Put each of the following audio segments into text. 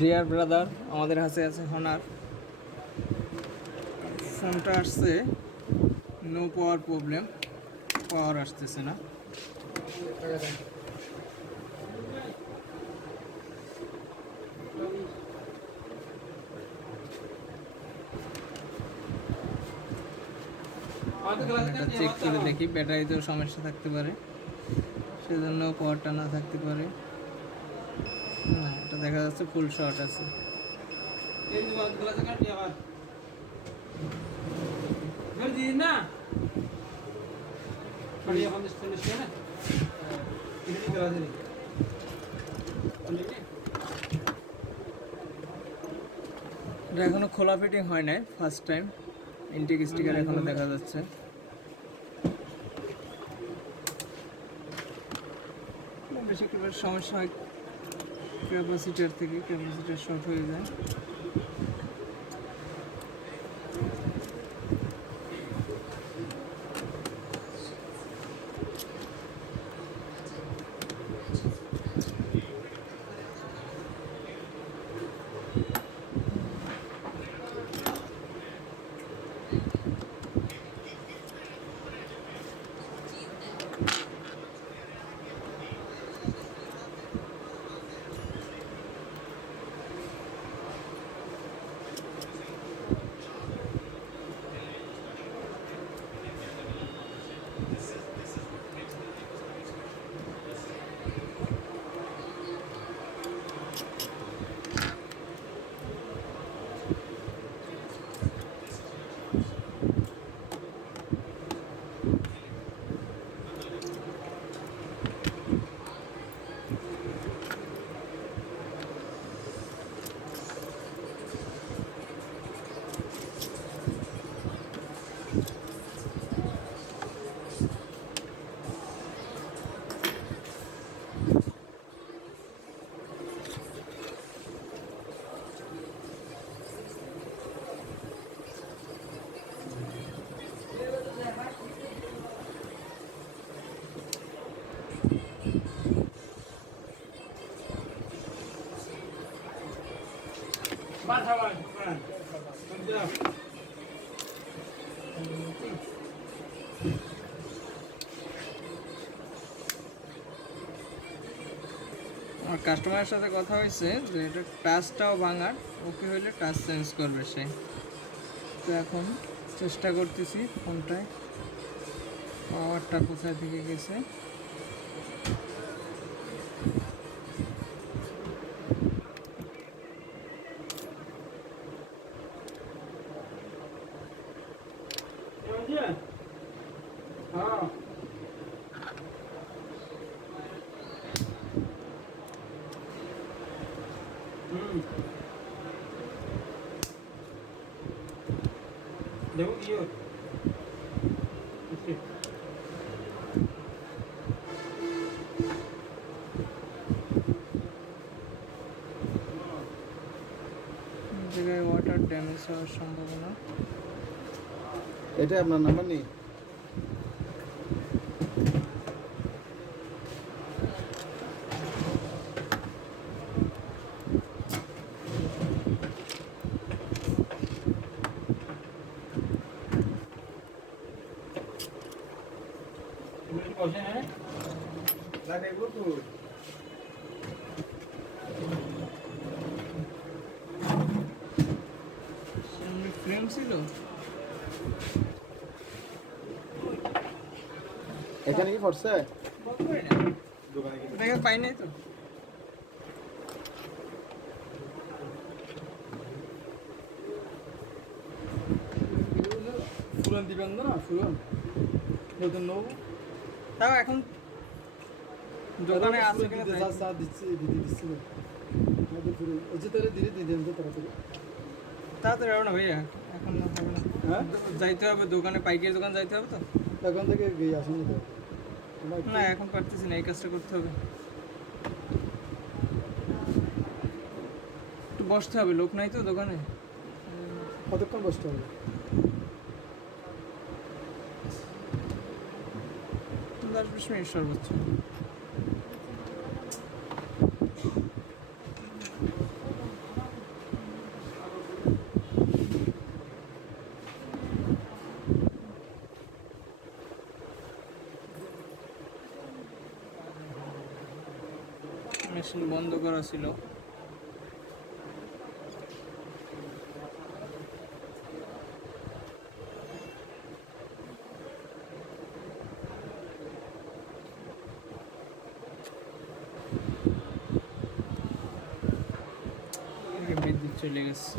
Dear brother, আমাদের হাতে আছে হনার। ফোনটা আসছে নো পাওয়ার প্রবলেম, পাওয়ার আসতেছে না। এটা চেক করে দেখি, ব্যাটারিতেও সমস্যা থাকতে পারে, সেজন্য পাওয়ারটা না থাকতে পারে। না, এটা দেখা যাচ্ছে ফুল শর্ট আছে। না এটা এখনো খোলা ফিটিং হয় নাই, ফার্স্ট টাইম। ইনটেক স্টিকার এখনো দেখা যাচ্ছে। বেশি করে সমস্যা হয় ক্যাপাসিটার থেকে, ক্যাপাসিটার শর্ট হয়ে যায়। আমার কাস্টমারের সাথে কথা হয়েছে যে এটা টাচটাও ভাঙার, ওকে হইলে টাচ চেঞ্জ করবে সে। তো এখন চেষ্টা করতেছি ফোনটায় পাওয়ারটা কোথায় থেকে গেছে। দেখো কি জায়গায় ওয়াটার ড্যামেজ হওয়ার সম্ভাবনা। এটা আপনার নাম্বার নেই? বসে হ্যাঁ লাগাইবো তো। সামনে ফ্রেম ছিল, এখানে কি পড়ছে? দেখে পাই নাই তো। ফুরন দিবেন না? ফুরন নতুন নৌ তাও এখন দোকানে আছে কিনা দিতে চা দিচ্ছি, দিতে দিচ্ছি না। আমাদের ফুরন ওই তাহলে ধীরে দিয়ে দেন তো তাড়াতাড়ি। তাড়াতাড়ি হবে না ভাইয়া, এখন না হবে না। হ্যাঁ যাইতে হবে দোকানে, পাইকারি দোকান যাইতে হবে তো। এখন থেকে গিয়ে আসুন তো। না এখন পারতেছি না, এই কাজটা করতে হবে। একটু বসতে হবে, লোক নাই তো দোকানে। কতক্ষণ বসতে হবে? 10-20 মিনিট সর্বোচ্চ। মেশিন বন্ধ করা ছিল। বিদ্যুৎ চলে গেছে।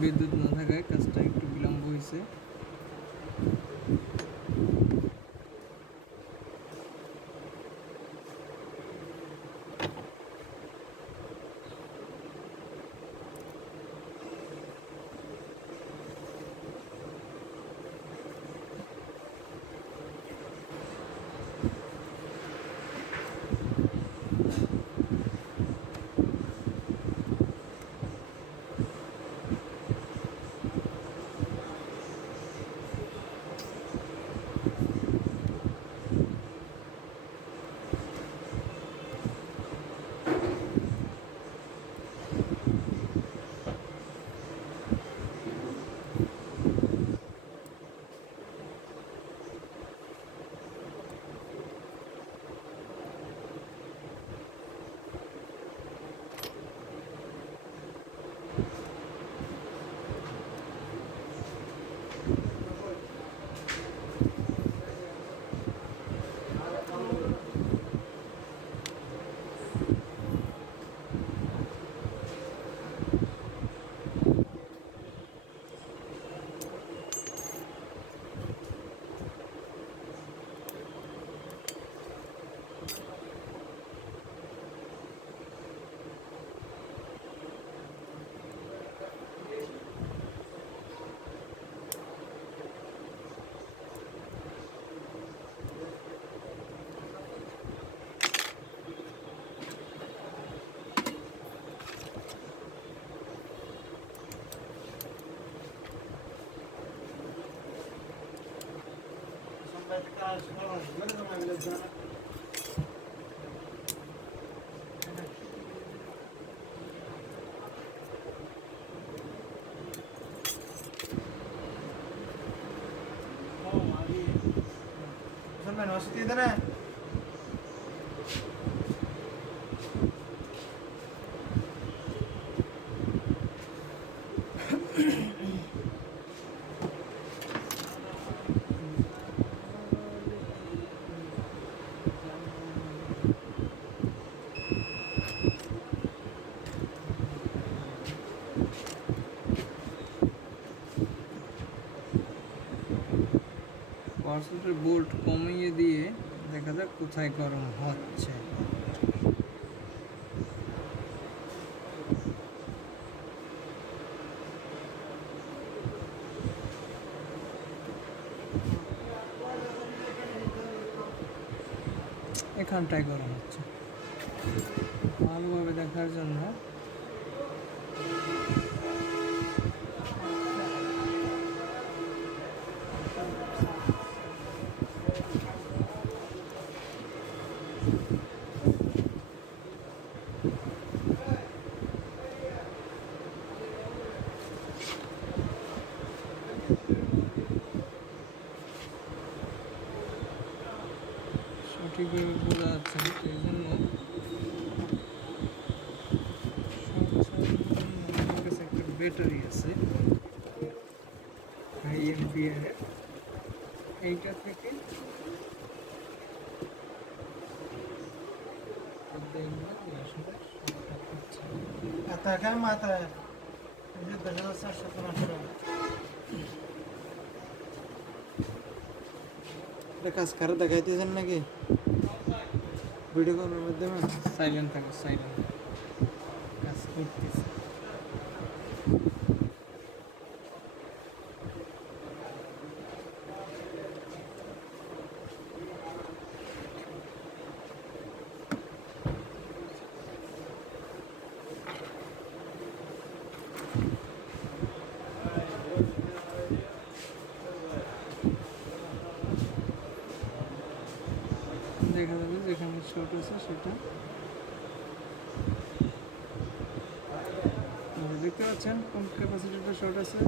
বিদ্যুৎ না থাকায় কাজটা একটু বিলম্ব হয়েছে। পাওয়ার বোল্ট কমিয়ে দিয়ে দেখা যাক কোথায় গরম হচ্ছে। এখানটায় গরম হচ্ছে। ভালোভাবে দেখার জন্য সঠিকভাবে বোঝা যাচ্ছে না, সেই জন্য আমার কাছে একটা ব্যাটারি আছে হাই এম্পিয়ারের, এইটা থেকে কাজ কারো দেখাইতেছেন নাকি ভিডিও কলের মাধ্যমে? সাইলেন্ট থাকো, সাইলেন্ট কাজ করতেছে। দেখা যাবে যেখানে শর্ট আছে সেটা দেখতে পাচ্ছেন কোন ক্যাপাসিটিটা শর্ট আছে।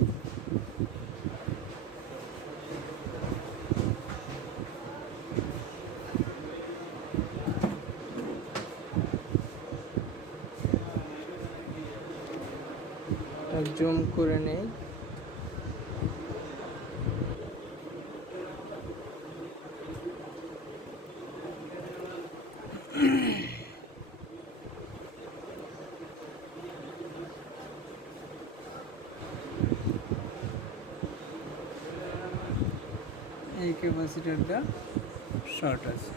জুম করে নেই। এই ক্যাপাসিটরটা শর্ট আছে।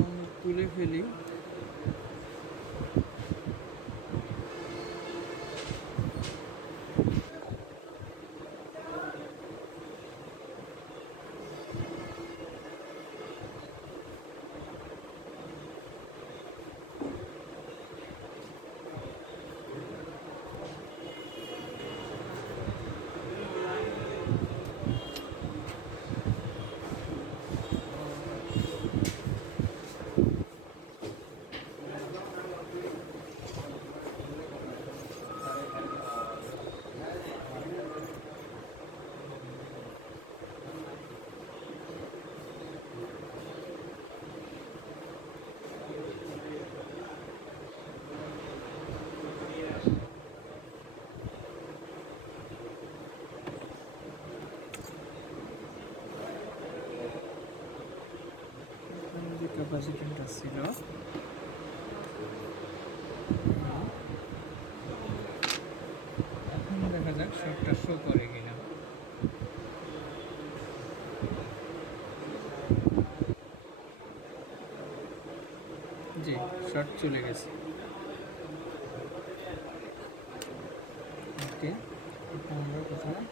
আমি তুলে ফেলি। যে ক্যাপাসিটরটা ছিল এখন দেখা যাক শর্টটা শো করে কিনা। জি, শর্ট চলে গেছে। ওকে, এখন আমরা কোথায়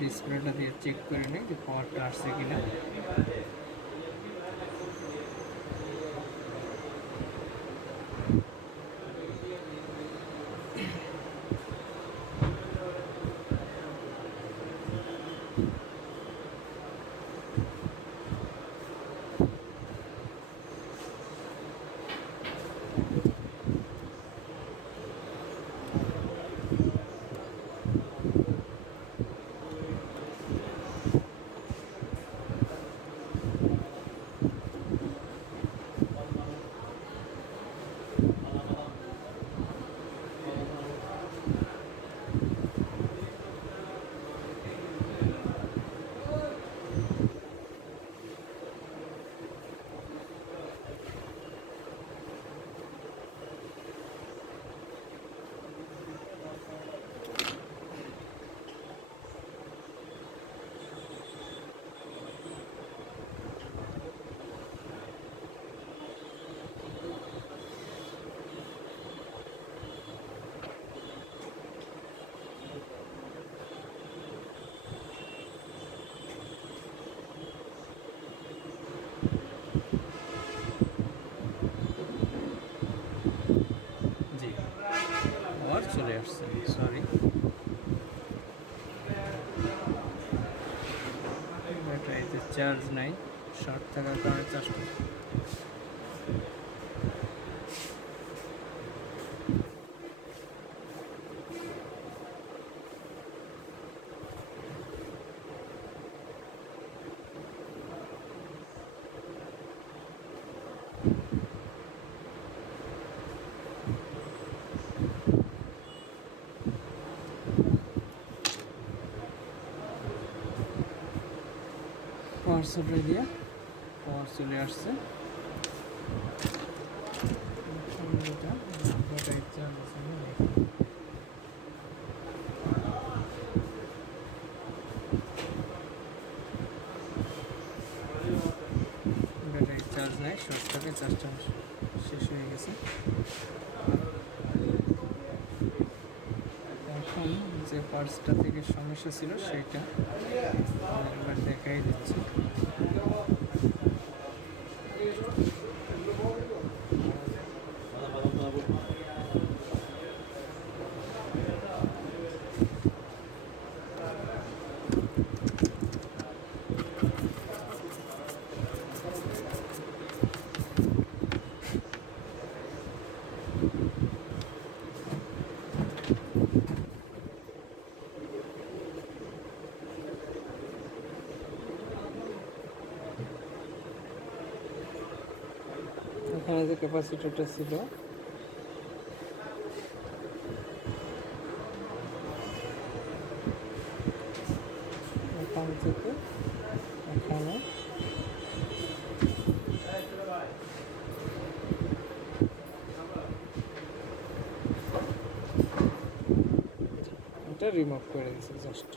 ডিসপ্লেটা দিয়ে চেক করে নিই যে পাওয়ারটা আসছে কিনা। জি, আবার চলে আসছে, সরি। ব্যাটারিতে চার্জ নাই, শর্ট থাকার কারণে চার্জ পাওয়ার সাপ্লাই দিয়ে পাওয়ার চলে আসছে। ব্যাটারি চার্জ আছে না, ব্যাটারি চার্জ নাই, শর্ট থাকে, চার্জটা শেষ হয়ে গেছে। এখন যে পার্টসটা থেকে সমস্যা ছিল সেটা একবার দেখাই দিচ্ছি। এখানে যে ক্যাপাসিটরটা ছিল এখান থেকে এখানে এটা রিমুভ করে দিয়েছি জাস্ট।